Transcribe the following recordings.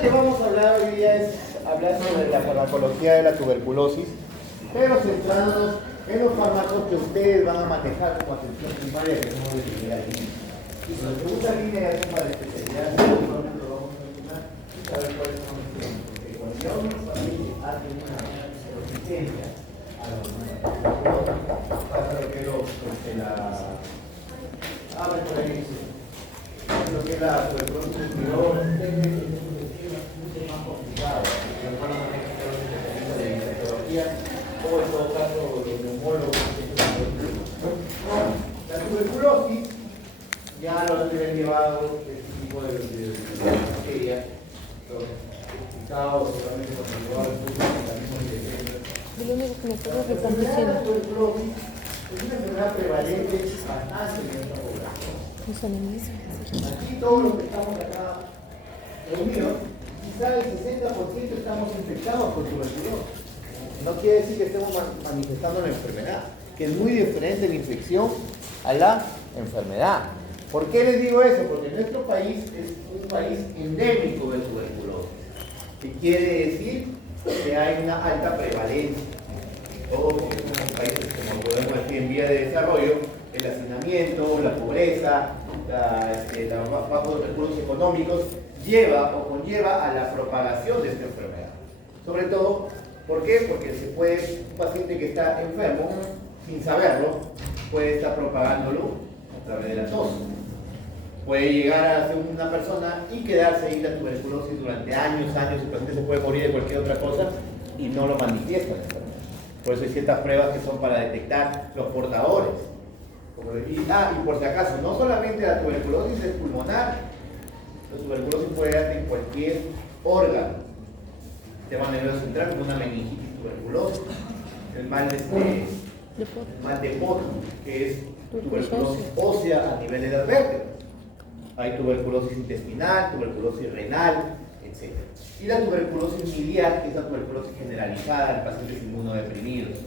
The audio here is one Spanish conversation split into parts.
tema que vamos a hablar hoy día es hablar sobre la farmacología de la tuberculosis, pero centrándonos en los fármacos que ustedes van a manejar como atención primaria, que son de primera línea. Y su segunda línea ya son para especialidades, solamente lo vamos a mencionar y saber cuáles son los tiempos, porque cuando ya unos pacientes hacen una resistencia a los fármacos, pasa lo que por ahí dice. Lo que es la tuberculosis es mucho más complicado. La forma de infectología o en todo caso los neumólogos. La tuberculosis ya lo han llevado este tipo de bacterias, los explicados seguramente cuando llevaron el mecanismo de defensa. Lo único que me acuerdo es que La enfermedad de tuberculosis es una enfermedad prevalente bastante en nuestra población. Aquí todos los que estamos acá reunidos, quizá el 60% estamos infectados por tuberculosis. No quiere decir que estemos manifestando la enfermedad, que es muy diferente la infección a la enfermedad. ¿Por qué les digo eso? Porque nuestro país es un país endémico de tuberculosis, que quiere decir que hay una alta prevalencia. Todos los países, como podemos decir, en vía de desarrollo, el hacinamiento, la pobreza, los bajos recursos económicos lleva o conlleva a la propagación de esta enfermedad. Sobre todo, ¿por qué? Porque un paciente que está enfermo, sin saberlo, puede estar propagándolo a través de la tos. Puede llegar a ser una persona y quedarse ahí la tuberculosis durante años, el paciente se puede morir de cualquier otra cosa y no lo manifiesta la enfermedad. Por eso hay ciertas pruebas que son para detectar los portadores. Y por si acaso, no solamente la tuberculosis es pulmonar, la tuberculosis puede darse en cualquier órgano. Sistema nervioso central, como una meningitis tuberculosis, el mal de Pot, que es tuberculosis ósea a nivel de las vértebras. Hay tuberculosis intestinal, tuberculosis renal, etc. Y la tuberculosis miliar, que es la tuberculosis generalizada en pacientes inmunodeprimidos.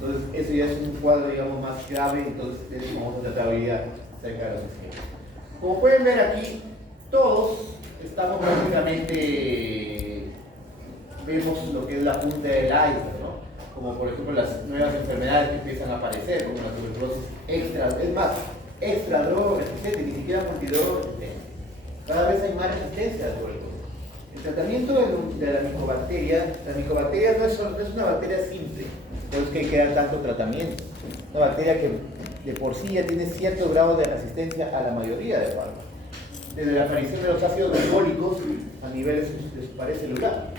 Entonces, eso ya es un cuadro, digamos, más grave, entonces vamos a tratar hoy día acerca de los esquemas. Como pueden ver aquí, todos estamos prácticamente, vemos lo que es la punta del iceberg, ¿no? Como por ejemplo las nuevas enfermedades que empiezan a aparecer, como la tuberculosis extra droga resistente, ni siquiera multidroga resistente. Cada vez hay más resistencia a la tuberculosis. El tratamiento de la micobacteria no es una bacteria simple. Por eso es que hay que dar tanto tratamiento. Una bacteria que de por sí ya tiene cierto grado de resistencia a la mayoría de fármacos. Desde la aparición de los ácidos glicólicos a niveles de su pared celular.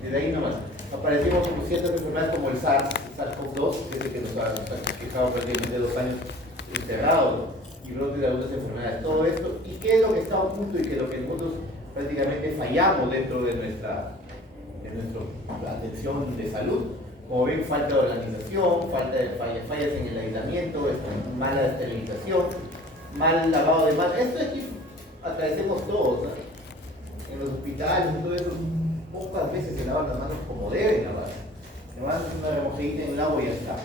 Desde ahí nomás. Aparecimos con ciertas enfermedades como el SARS-CoV-2, que es el que nos ha quejado prácticamente 2 años encerrados, y brotes de algunas enfermedades. Todo esto, ¿y qué es lo que está a punto y qué es lo que nosotros prácticamente fallamos dentro de nuestra atención de salud? Como ven, falta de organización, fallas en el aislamiento, mala esterilización, mal lavado de manos. Esto aquí agradecemos todos, ¿no? En los hospitales y todo eso, pocas veces se lavan las manos como deben lavar. Se van a hacer una remojadita en el agua y ya está.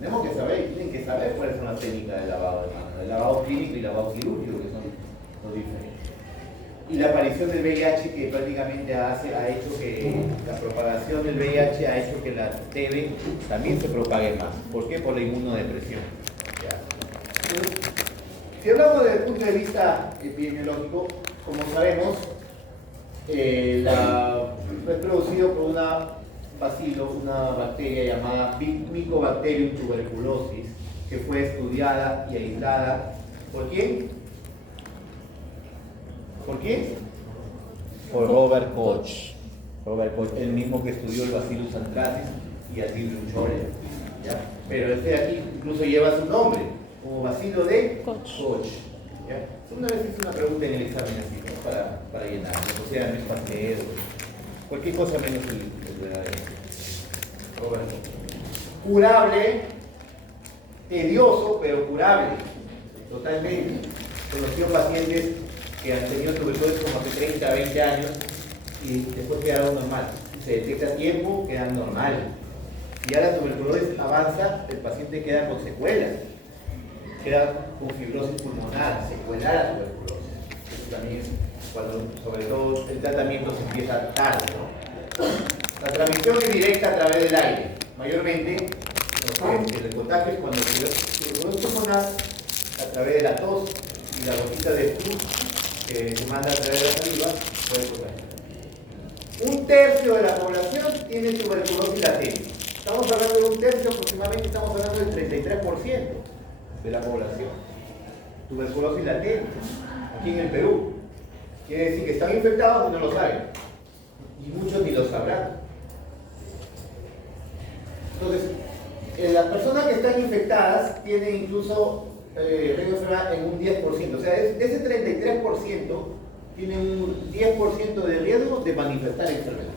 Tenemos que saber, tienen que saber cuáles son las técnicas de lavado de manos, el lavado clínico y lavado quirúrgico, que son los diferentes. Y la aparición del VIH, que prácticamente ha hecho que la propagación del VIH ha hecho que la TB también se propague más. ¿Por qué? Por la inmunodepresión. Entonces, si hablamos desde el punto de vista epidemiológico, como sabemos, fue producido por una bacteria llamada Mycobacterium tuberculosis, que fue estudiada y aislada. ¿Por quién? ¿Por quién? Por Robert Koch. Robert Koch, el mismo que estudió el Bacillus anthracis y el Vibrio cholera. Pero este de aquí incluso lleva su nombre, como bacilo de Koch. ¿Ya? Una vez hice una pregunta en el examen así, ¿no? para llenar, o sea, no es paseo, cualquier cosa menos el verdadero. Robert Koch. Curable, tedioso, pero curable, totalmente. Conocí a pacientes que han tenido tuberculosis como hace 30, 20 años y después quedaron normal. Si se detecta a tiempo, quedan normal. Si ya la tuberculosis avanza, el paciente queda con secuelas. Queda con fibrosis pulmonar, secuelar a tuberculosis. Eso también es cuando sobre todo el tratamiento se empieza tarde, ¿no? La transmisión es directa a través del aire, mayormente el contagio es cuando se produce pulmonar a través de la tos y la gotita de flu que se manda a través de la saliva puede contagiar. Un tercio de la población tiene tuberculosis latente. Estamos hablando de un tercio, aproximadamente estamos hablando del 33% de la población. Tuberculosis latente, aquí en el Perú. Quiere decir que están infectados y no lo saben. Y muchos ni lo sabrán. Entonces, las personas que están infectadas tienen incluso riesgo de enfermedad en un 10%. O sea, de ese 33% tienen un 10% de riesgo de manifestar enfermedad.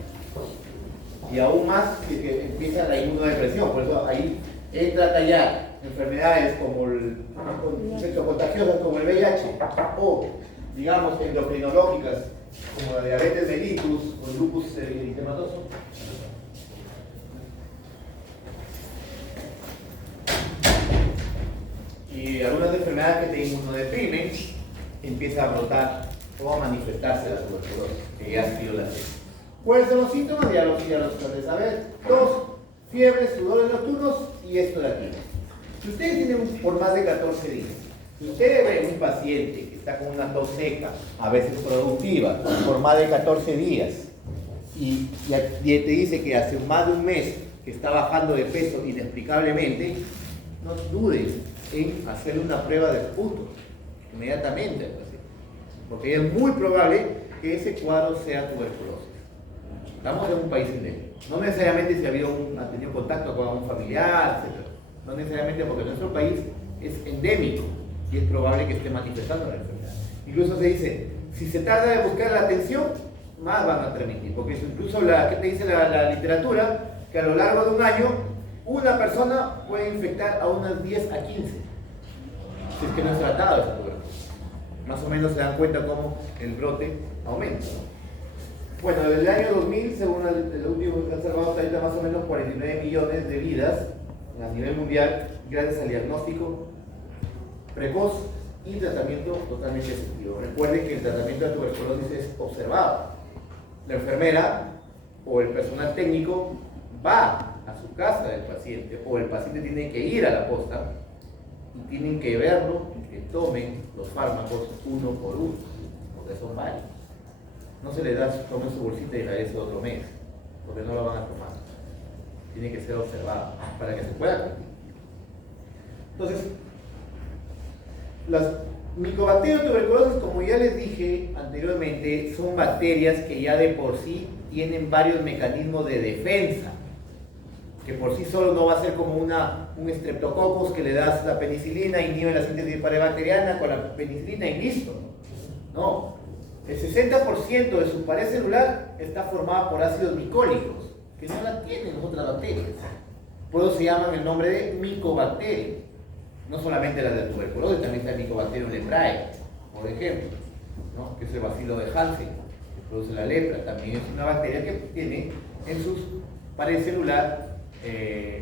Y aún más que empieza la inmunodepresión. Por eso ahí entra ya enfermedades como infectocontagiosas como el VIH o, digamos, endocrinológicas como la diabetes mellitus o el lupus eritematoso. Y algunas enfermedades que te inmunodeprimen empieza a brotar o a manifestarse la tuberculosis, que ya ha sido la tesis. ¿Cuáles son los síntomas? Ya los acabé de saber. Tos, fiebre, sudores nocturnos y esto de aquí. Si ustedes tienen por más de 14 días, si usted ve un paciente que está con una tos seca, a veces productiva, por más de 14 días, y te dice que hace más de un mes que está bajando de peso inexplicablemente, no dudes en hacerle una prueba de esputo inmediatamente al paciente, porque es muy probable que ese cuadro sea tuberculosis. Estamos en un país endémico. No necesariamente si ha tenido contacto con un familiar, etc. No necesariamente porque nuestro país es endémico y es probable que esté manifestando la enfermedad. Incluso se dice, si se tarda de buscar la atención, más van a transmitir. Porque incluso, ¿qué te dice la literatura? Que a lo largo de un año, una persona puede infectar a unas 10 a 15. Si es que no es tratado esa tuberculosis. Más o menos se dan cuenta cómo el brote aumenta. Bueno, desde el año 2000, según el último que han salvado hasta ahorita, más o menos 49 millones de vidas a nivel mundial, gracias al diagnóstico precoz y tratamiento totalmente efectivo. Recuerden que el tratamiento de tuberculosis es observado. La enfermera o el personal técnico va a su casa del paciente, o el paciente tiene que ir a la posta y tienen que verlo y que tomen los fármacos uno por uno, porque son varios. No se le da, tomen su bolsita y regrese otro mes, porque no lo van a tomar. Tiene que ser observado para que se pueda cumplir. Entonces, las micobacterias tuberculosas, como ya les dije anteriormente, son bacterias que ya de por sí tienen varios mecanismos de defensa, que por sí solo no va a ser como un streptococcus que le das la penicilina, inhibe la síntesis parebacteriana con la penicilina y listo. No, el 60% de su pared celular está formada por ácidos micólicos, que no la tienen otras bacterias. Por eso se llaman el nombre de micobacterias. No solamente las de tuberculosis, también está el Mycobacterium leprae, por ejemplo, ¿no? Que es el bacilo de Hansen, que produce la lepra. También es una bacteria que tiene en su pared celular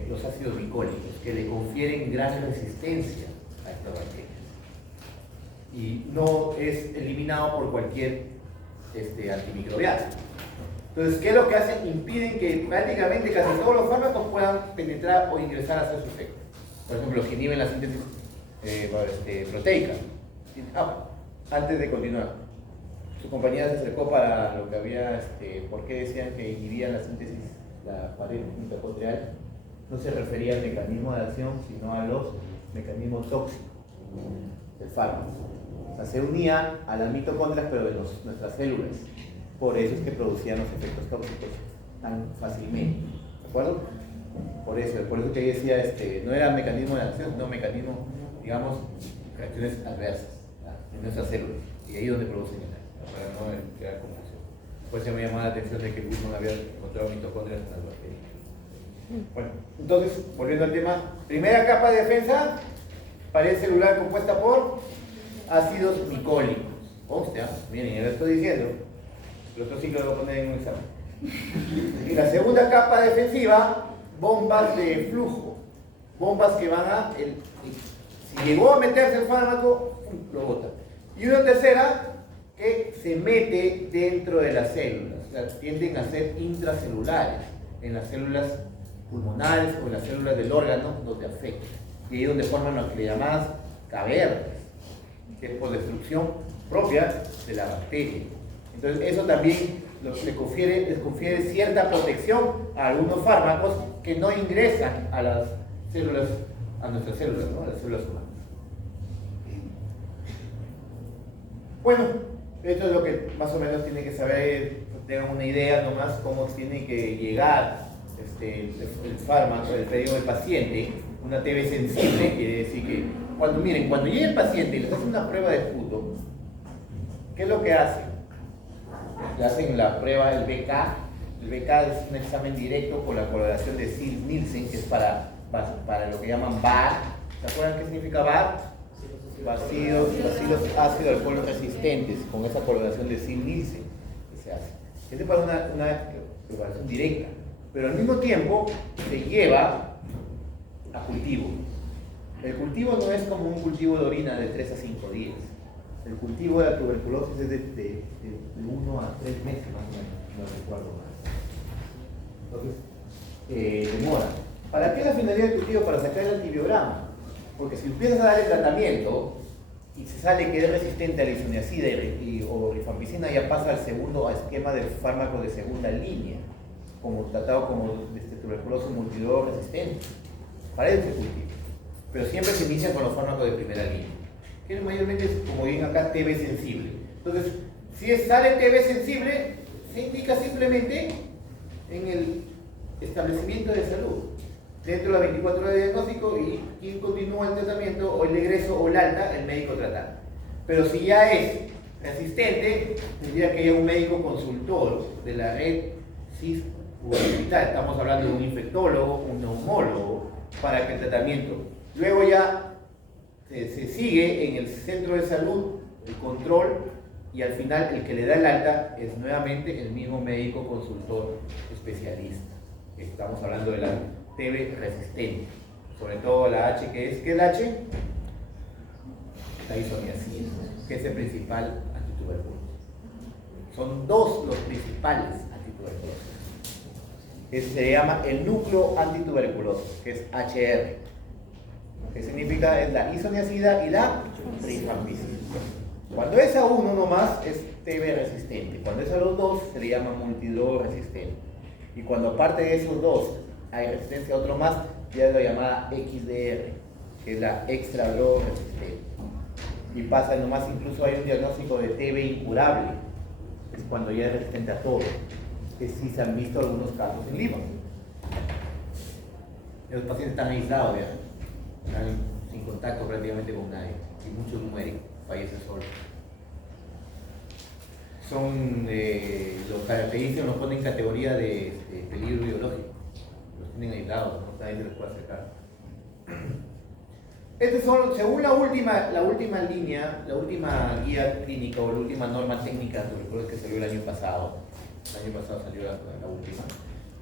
los ácidos micólicos, que le confieren gran resistencia a esta bacteria. Y no es eliminado por cualquier antimicrobiano. Entonces, ¿qué es lo que hacen? Impiden que prácticamente casi todos los fármacos puedan penetrar o ingresar a hacer su efecto. Por ejemplo, los que inhiben la síntesis proteica. Antes de continuar, su compañía se acercó para lo que había, ¿por qué decían que inhibían la síntesis, la pared mitocondrial? No se refería al mecanismo de acción, sino a los mecanismos tóxicos del fármaco. O sea, se unía a las mitocondrias, pero de nuestras células. Por eso es que producían los efectos tóxicos tan fácilmente. ¿De acuerdo? Por eso que decía, no era mecanismo de acción, sino mecanismo, digamos, reacciones adversas en nuestras células. Y ahí es donde producen el daño, para no crear confusión. Por eso me llamaba la atención de que Wilson había encontrado mitocondrias en las bacterias. Bueno, entonces, volviendo al tema, primera capa de defensa, pared celular compuesta por ácidos micólicos. Hostia, miren, ya lo estoy diciendo. El otro ciclo lo voy a poner en un examen. Y la segunda capa defensiva, bombas de flujo. Bombas que van a... si llegó a meterse el fármaco, lo bota. Y una tercera, que se mete dentro de las células, o sea, tienden a ser intracelulares, en las células pulmonares o en las células del órgano donde afecta. Y ahí es donde forman las que llamadas cavernas, que es por destrucción propia de la bacteria. Entonces eso también les confiere cierta protección a algunos fármacos que no ingresan a las células, a nuestras células, ¿no? A las células humanas. Bueno, esto es lo que más o menos tienen que saber, tengan una idea nomás cómo tiene que llegar el fármaco, el pedido del paciente. Una TB sensible quiere decir que cuando llega el paciente y les hacen una prueba de esputo, ¿qué es lo que hacen? Le hacen la prueba, el BK. El BK es un examen directo con la coloración de Nielsen, que es para lo que llaman VAR. ¿Se acuerdan qué significa VAR? Bacilos ácido alcohol resistentes, con esa coloración de Nielsen que se hace. Este es para una preparación directa, pero al mismo tiempo se lleva a cultivo. El cultivo no es como un cultivo de orina de 3 a 5 días. El cultivo de la tuberculosis es de 1 a 3 meses más o menos, no recuerdo más. Entonces, demora. ¿Para qué es la finalidad del cultivo? Para sacar el antibiograma. Porque si empiezas a dar el tratamiento y se sale que es resistente a la isoniazida o rifampicina, ya pasa al segundo esquema de fármaco de segunda línea, como tratado como tuberculosis multidrog resistente. Para eso se cultiva. Pero siempre se inicia con los fármacos de primera línea, que mayormente es, como bien acá, TB sensible. Entonces, si sale TB sensible, se indica simplemente en el establecimiento de salud, dentro de las 24 horas de diagnóstico, y quien continúa el tratamiento, o el egreso o el alta, el médico tratante. Pero si ya es resistente, tendría que haya un médico consultor de la red CIS hospital. Estamos hablando de un infectólogo, un neumólogo, para que el tratamiento. Luego ya se sigue en el centro de salud, el control, y al final el que le da el alta es nuevamente el mismo médico consultor especialista. Estamos hablando de la TB resistente, sobre todo la H, ¿qué es el H? La isoniazida, que es el principal antituberculoso. Son dos los principales antituberculosos. Se llama el núcleo antituberculoso, que es HR. ¿Qué significa? Es la isoniazida y la rifampicina. Cuando es a uno nomás es TB resistente. Cuando es a los dos se le llama multidrog resistente. Y cuando aparte de esos dos hay resistencia a otro más, ya es la llamada XDR, que es la extra drog resistente. Y pasa nomás, incluso hay un diagnóstico de TB incurable, es cuando ya es resistente a todo. Que sí se han visto algunos casos en Lima. Los pacientes están aislados ya, están sin contacto prácticamente con nadie, y muchos mueren, fallecen solos. Son, los característicos nos ponen en categoría de peligro biológico, los tienen aislados, ¿no? Nadie se les puede acercar. Son, según la última línea, la última guía clínica o la última norma técnica de tuberculosis que salió el año pasado salió la última,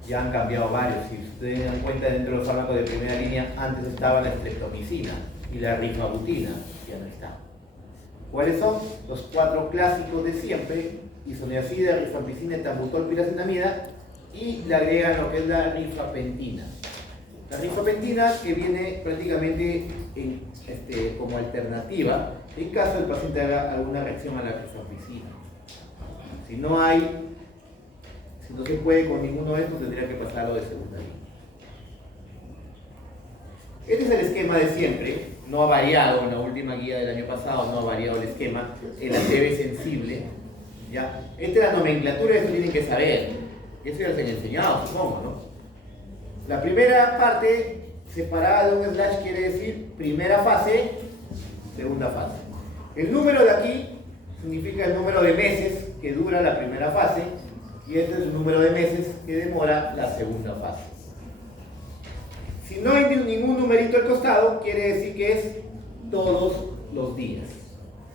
ya han cambiado varios. Si ustedes se dan cuenta, dentro de los fármacos de primera línea antes estaba la streptomicina y la rifabutina, ya no está. ¿Cuáles son? Los 4 clásicos de siempre: isoniazida, rifampicina, etambutol, piracenamida, y le agregan lo que es la rifapentina. La rifapentina, que viene prácticamente como alternativa en caso el paciente haga alguna reacción a la rifampicina. Si no se puede con ninguno de estos, tendría que pasarlo de segunda línea. Este es el esquema de siempre, no ha variado en la última guía del año pasado, no ha variado el esquema en la TB sensible. ¿Ya? Esta es la nomenclatura, eso tienen que saber. Eso ya se han enseñado, supongo, ¿no? La primera parte, separada de un slash, quiere decir primera fase, segunda fase. El número de aquí significa el número de meses que dura la primera fase, y este es el número de meses que demora la segunda fase. Si no hay ningún numerito al costado, quiere decir que es todos los días.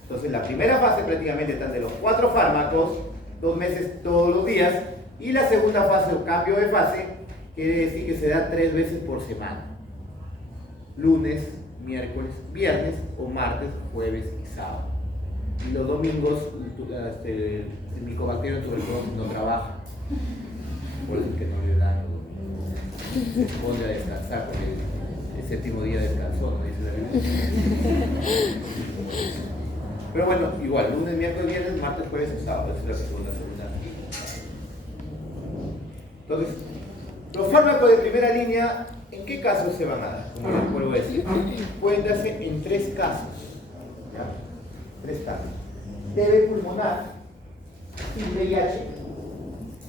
Entonces la primera fase prácticamente está de los 4 fármacos, 2 meses todos los días, y la segunda fase o cambio de fase quiere decir que se da 3 veces por semana: lunes, miércoles, viernes, o martes, jueves y sábado. y los domingos el Mycobacterium tuberculosis no trabaja. Por eso es que no le dan los domingos. Se pone a descansar porque el séptimo día descansó, ¿no? Dice la Biblia. Pero bueno, igual, lunes, miércoles, viernes, martes, jueves y sábado. Esa es la segunda. Entonces, los fármacos de primera línea, ¿en qué casos se van a dar? Como les vuelvo a decir, pueden darse en tres casos. ¿Ya? Tres casos. TB pulmonar sin VIH.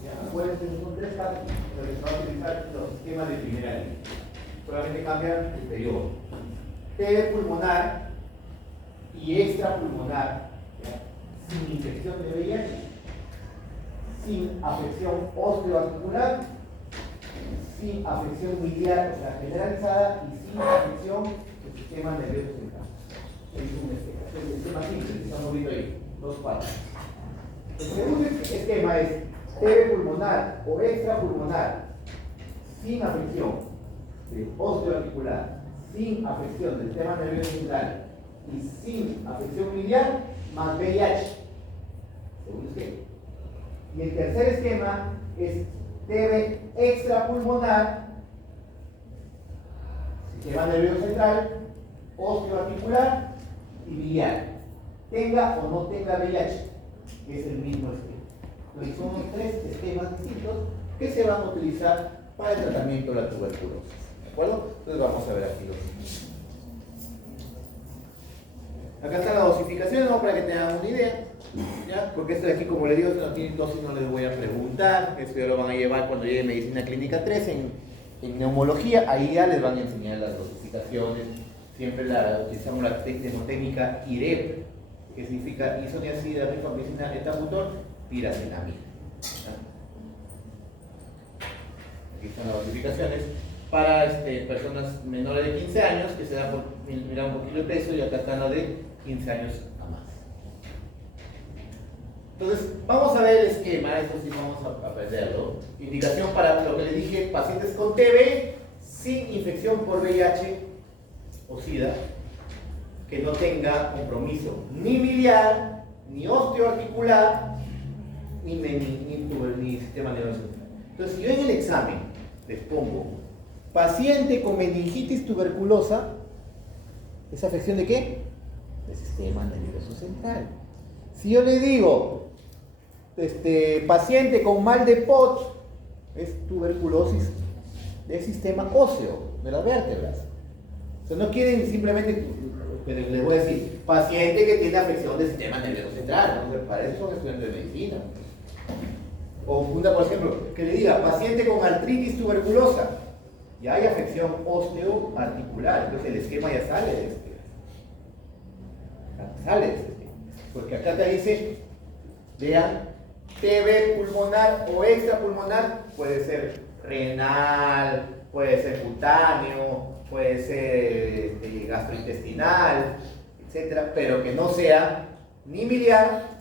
¿Ya? Pueden ser, son tres casos donde se van a utilizar los esquemas de primera línea. Solamente cambian el periodo. TB pulmonar y extrapulmonar, ¿ya? Sin infección de VIH, sin afección osteoarticular, sin afección miliar, o sea, generalizada, y sin afección del sistema nervioso central. Es el esquema simple que estamos viendo ahí, dos partes. El segundo esquema es TB pulmonar o extrapulmonar, sin afección osteoarticular, sin afección del sistema nervioso central y sin afección miliar, más VIH. Segundo esquema. Y el tercer esquema es TB extrapulmonar, sistema nervioso central, osteoarticular y biliar. Tenga o no tenga VIH, es el mismo esquema. Entonces son tres esquemas distintos que se van a utilizar para el tratamiento de la tuberculosis. ¿De acuerdo? Entonces vamos a ver aquí los. Acá están las dosificaciones, ¿no? Para que tengan una idea. ¿Ya? Porque esto de aquí, como les digo, no tienen dosis, no les voy a preguntar. Esto ya lo van a llevar cuando llegue Medicina Clínica 3 en neumología. Ahí ya les van a enseñar las dosificaciones. Siempre utilizamos la técnica IREP, que significa isoniazida, rifampicina, etabutol, piracenamida. Aquí están las dosificaciones para personas menores de 15 años que se dan por mirar un poquito de peso, y acá están las de 15 años a más. Entonces, vamos a ver el esquema, eso sí vamos a aprenderlo. Indicación para lo que les dije, pacientes con TB sin infección por VIH o SIDA, que no tenga compromiso ni miliar, ni osteoarticular, ni sistema nervioso. Entonces, yo en el examen les pongo paciente con meningitis tuberculosa, ¿es afección de qué? Del sistema nervioso central. Si yo le digo paciente con mal de Pot, es tuberculosis del sistema óseo, de las vértebras. O sea, no quieren simplemente, les voy a decir, paciente que tiene afección del sistema nervioso central, ¿no? Para eso son estudiantes de medicina. O una, por ejemplo, que le diga paciente con artritis tuberculosa, ya hay afección osteoarticular, entonces el esquema ya sale de este. Sale de este. Porque acá te dice, vean, TB pulmonar o extrapulmonar puede ser renal, puede ser cutáneo, puede ser gastrointestinal, etcétera, pero que no sea ni miliar,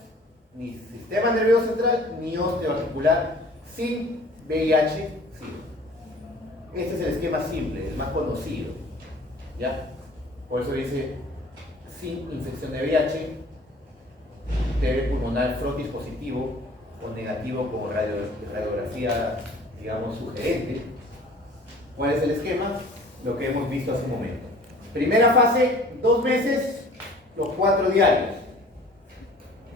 ni sistema nervioso central, ni osteoarticular, sin VIH, sí. Este es el esquema simple, el más conocido, ¿ya? Por eso dice, sin infección de VIH, TB pulmonar frotis positivo o negativo como radiografía, digamos, sugerente. ¿Cuál es el esquema? Lo que hemos visto hace un momento. Primera fase, 2 meses, los 4 diarios.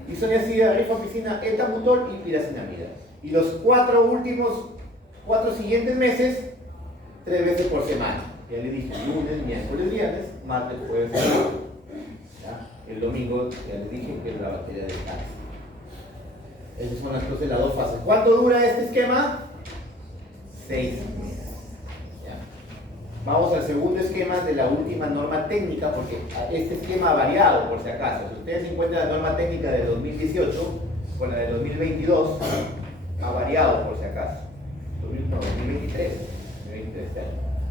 Isoniazida, rifampicina, etabutol y piracenamida. Y los 4 siguientes meses, 3 veces por semana. Ya le dije, lunes, miércoles, viernes, martes, jueves, sábado. El domingo, ya les dije que es la batería de cáncer. Esas son entonces las 2 fases. ¿Cuánto dura este esquema? 6 meses. ¿Ya? Vamos al segundo esquema de la última norma técnica, porque este esquema ha variado, por si acaso. Si ustedes encuentran la norma técnica de 2018 con la de 2022, ha variado, por si acaso. 2023. 2023,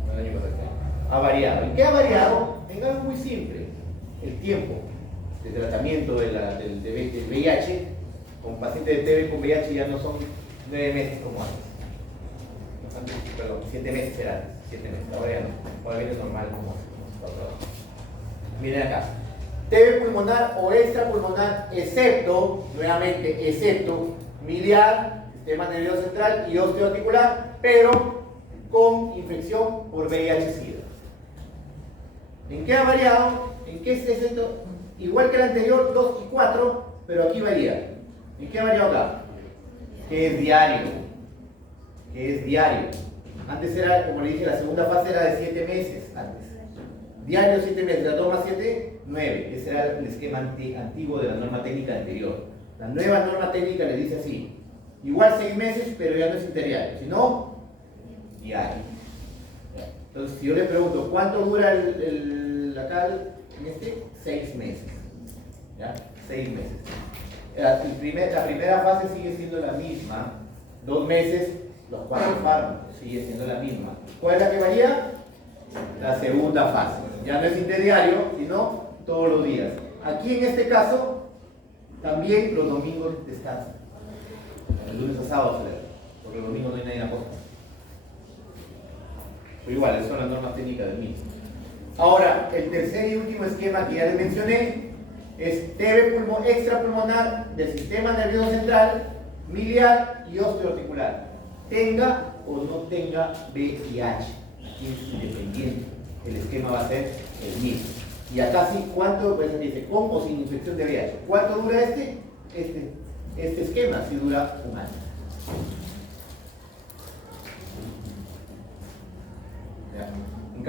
no el año pasado. Ha variado. ¿Y qué ha variado? En algo muy simple: el tiempo de tratamiento del VIH. Con pacientes de TB con VIH ya no son 9 meses como antes. Perdón, 7 meses será. 7 meses. Ahora ya no. Ahora viene normal como. Miren acá. TB pulmonar o extrapulmonar, excepto, nuevamente, excepto miliar, sistema nervioso central y osteoarticular, pero con infección por VIH-Sida. ¿En qué ha variado? ¿En qué es esto? Igual que el anterior, 2 y 4, pero aquí varía. ¿En qué ha variado acá? Que es diario. Que es diario. Antes era, como le dije, la segunda fase era de 7 meses antes. Diario 7 meses, la toma 7, 9. Ese era el esquema antiguo de la norma técnica anterior. La nueva norma técnica le dice así. Igual 6 meses, pero ya no es interdiario, sino diario. Entonces, si yo le pregunto, ¿cuánto dura acá en este? 6 meses. ¿Ya? 6 meses. La primera fase sigue siendo la misma. 2 meses, los 4 fármacos, sigue siendo la misma. ¿Cuál es la que varía? La segunda fase. Ya no es interdiario, sino todos los días. Aquí en este caso, también los domingos descansan. El lunes a sábado, porque los domingos no hay nadie en la costa. Pero igual, esas son las normas técnicas del mismo. Ahora, el tercer y último esquema que ya les mencioné es TB extrapulmonar del sistema nervioso central, miliar y osteoarticular. Tenga o no tenga VIH. Aquí es independiente. El esquema va a ser el mismo. Y acá sí, ¿cuánto? Pues dice, con o sin infección de VIH. ¿Cuánto dura este esquema? Sí dura un año. En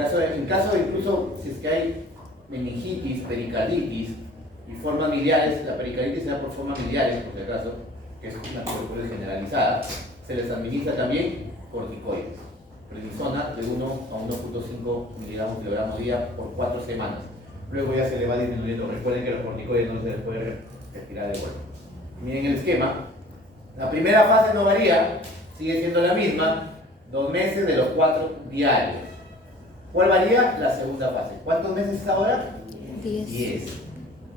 caso de incluso si es que hay meningitis, pericarditis y formas miliares, la pericarditis se da por formas miliares, por si acaso, que es una tuberculosis generalizada, se les administra también corticoides, prednisona de 1 a 1.5 miligramos por kilogramo día por 4 semanas. Luego ya se le va disminuyendo. Recuerden que los corticoides no se les puede retirar de vuelta. Miren el esquema. La primera fase no varía, sigue siendo la misma, 2 meses de los 4 diarios. ¿Cuál varía? La segunda fase. ¿Cuántos meses es ahora? 10.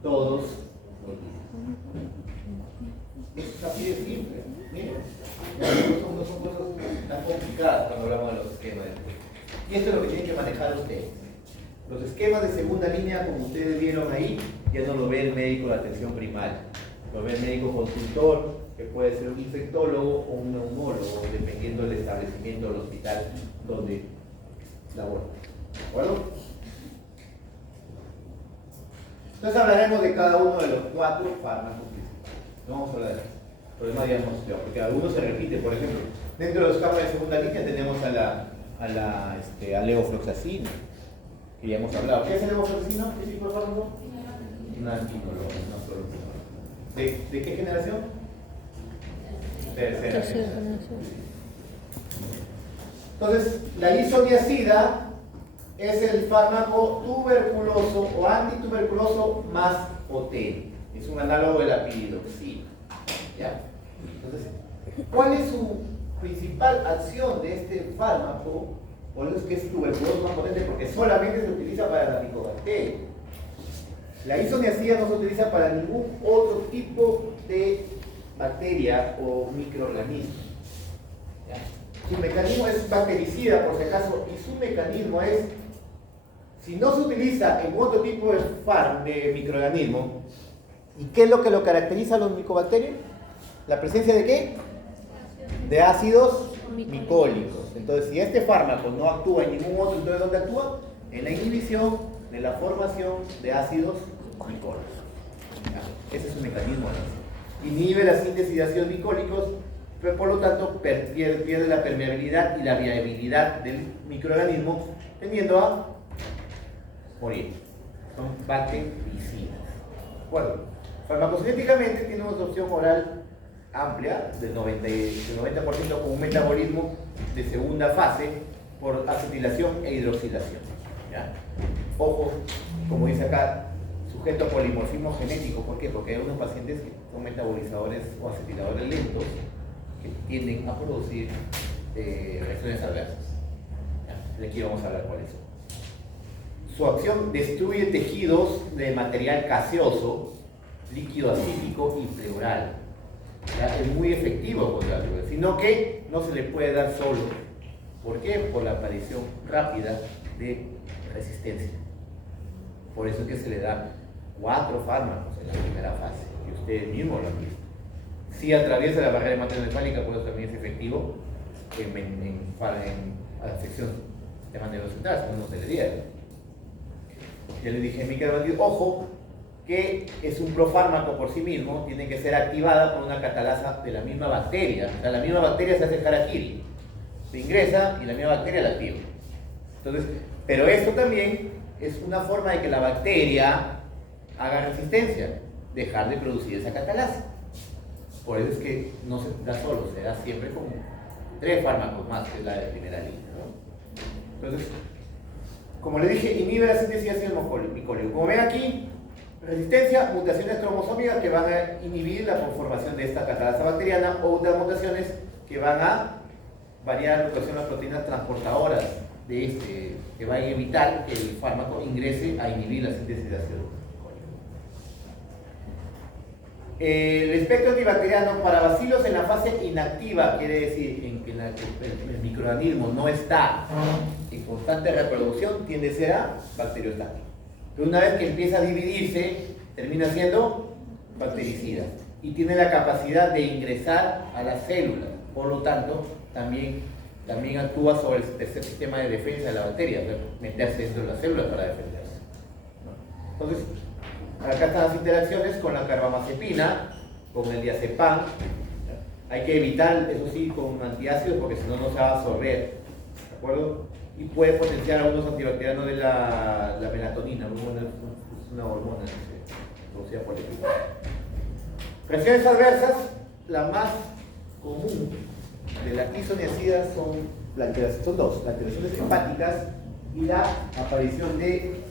Todos los días. Es así de simple. Miren. No son cosas tan complicadas cuando hablamos de los esquemas. Y esto es lo que tienen que manejar ustedes. Los esquemas de segunda línea, como ustedes vieron ahí, ya no lo ve el médico de atención primaria. Lo ve el médico consultor, que puede ser un infectólogo o un neumólogo, dependiendo del establecimiento del hospital donde labora. ¿De acuerdo? Entonces hablaremos de cada uno de los 4 fármacos principales. No vamos a hablar de eso. Por demás, digamos, porque algunos se repiten. Por ejemplo, dentro de los esquemas de segunda línea tenemos a levofloxacina, que ya hemos hablado. ¿Qué es el levofloxacina? ¿Qué tipo de fármaco? Un anticolor, no solo. ¿De qué generación? Tercera generación. Entonces, la isoniazida es el fármaco tuberculoso o antituberculoso más potente. Es un análogo de la piridoxina. ¿Ya? Entonces, ¿cuál es su principal acción de este fármaco? Por eso es que es tuberculoso más potente, porque solamente se utiliza para la micobacteria. La isoniazida no se utiliza para ningún otro tipo de bacteria o microorganismo. ¿Ya? Su mecanismo es bactericida, por si acaso, y su mecanismo es, si no se utiliza en otro tipo de microorganismo, ¿y qué es lo que lo caracteriza a los micobacterios? ¿La presencia de qué? De ácidos micólicos. Entonces, si este fármaco no actúa en ningún otro, entonces ¿dónde actúa? En la inhibición de la formación de ácidos micólicos. Ese es su mecanismo. Inhibe la síntesis de ácidos micólicos, pero por lo tanto pierde la permeabilidad y la viabilidad del microorganismo, tendiendo a morir. Son bactericidas. ¿De acuerdo? Farmacocinéticamente tiene una absorción oral amplia del 90% con un metabolismo de segunda fase por acetilación e hidroxilación. ¿Ya? Ojo, como dice acá, sujeto a polimorfismo genético. ¿Por qué? Porque hay unos pacientes que son metabolizadores o acetiladores lentos que tienden a producir reacciones adversas. ¿Ya? De aquí vamos a hablar cuáles son. Su acción destruye tejidos de material gaseoso, líquido acítico y pleural. ¿Ya? Es muy efectivo contra la tuberculosis, sino que no se le puede dar solo. ¿Por qué? Por la aparición rápida de resistencia. Por eso es que se le da 4 fármacos en la primera fase, que ustedes mismos lo han visto. Si atraviesa la barrera hematoencefálica, pues también es efectivo en afección del sistema nervioso central, si no se le diera. Ya les dije, microbandido, ojo, que es un profármaco por sí mismo, tiene que ser activada por una catalasa de la misma bacteria. O sea, la misma bacteria se hace harakiri, se ingresa y la misma bacteria la activa. Entonces, pero esto también es una forma de que la bacteria haga resistencia, dejar de producir esa catalasa. Por eso es que no se da solo, se da siempre con 3 fármacos más que la de primera línea, ¿no? Entonces, como le dije, inhibe la síntesis de ácido micólico. Como ven aquí, resistencia, mutaciones cromosómicas que van a inhibir la conformación de esta catalasa bacteriana, o otras mutaciones que van a variar lo que son las proteínas transportadoras de este, que van a evitar que el fármaco ingrese a inhibir la síntesis de ácido micólico. El espectro antibacteriano para bacilos en la fase inactiva, quiere decir en que el microorganismo no está en constante reproducción, tiende a ser a bacteriostático. Pero una vez que empieza a dividirse, termina siendo bactericida y tiene la capacidad de ingresar a las células. Por lo tanto, también actúa sobre el tercer sistema de defensa de la bacteria, meterse dentro de las células para defenderse. Entonces, acá están las interacciones con la carbamazepina, con el diazepam. Hay que evitar, eso sí, con antiácidos porque si no, no se va a absorber. ¿De acuerdo? Y puede potenciar algunos antibacterianos de la melatonina, es una hormona producida por el equipo. Reacciones adversas, la más común de la isoniazida son dos, las alteraciones hepáticas y la aparición de